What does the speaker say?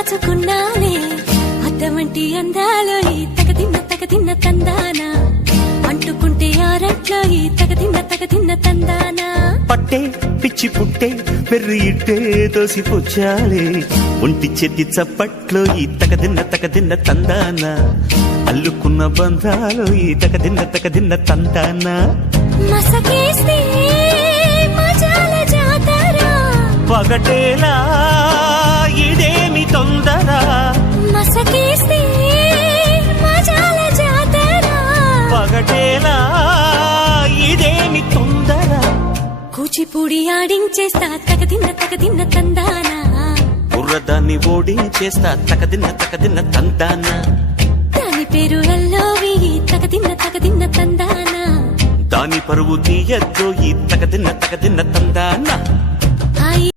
దాచుకున్నాలే అద్దమంటి అందాలో ఈ తగదిన్న తందానా అంటుకుంటే ఆరట్లో ఈ తగదిన్న తందానా పట్టే పిచ్చి పుట్టే పెర్రి ఇట్టే దోసిపుచ్చాలే ఒంటి చెట్టి చప్పట్లో ఈ తగదిన్న తందానా అల్లుకున్న బంధాలు ఈ తగదిన్న తందానా మసకేస్తే మజాల జాతర పగటేలా ఇదేమి తొందర మసకేస్తే మజాల జాతర పగటేలా ఇదేమి తొందర కూచిపూడి ఆడించేస్తా తగదిన్న తందానా బుర్రదాన్ని ఓడించేస్తా తగదిన్న తందానా దాని పేరు ఎల్లోవి తగదిన్న తందానా దాని పరువు తీయద్దు ఈ తగదిన్న తందానా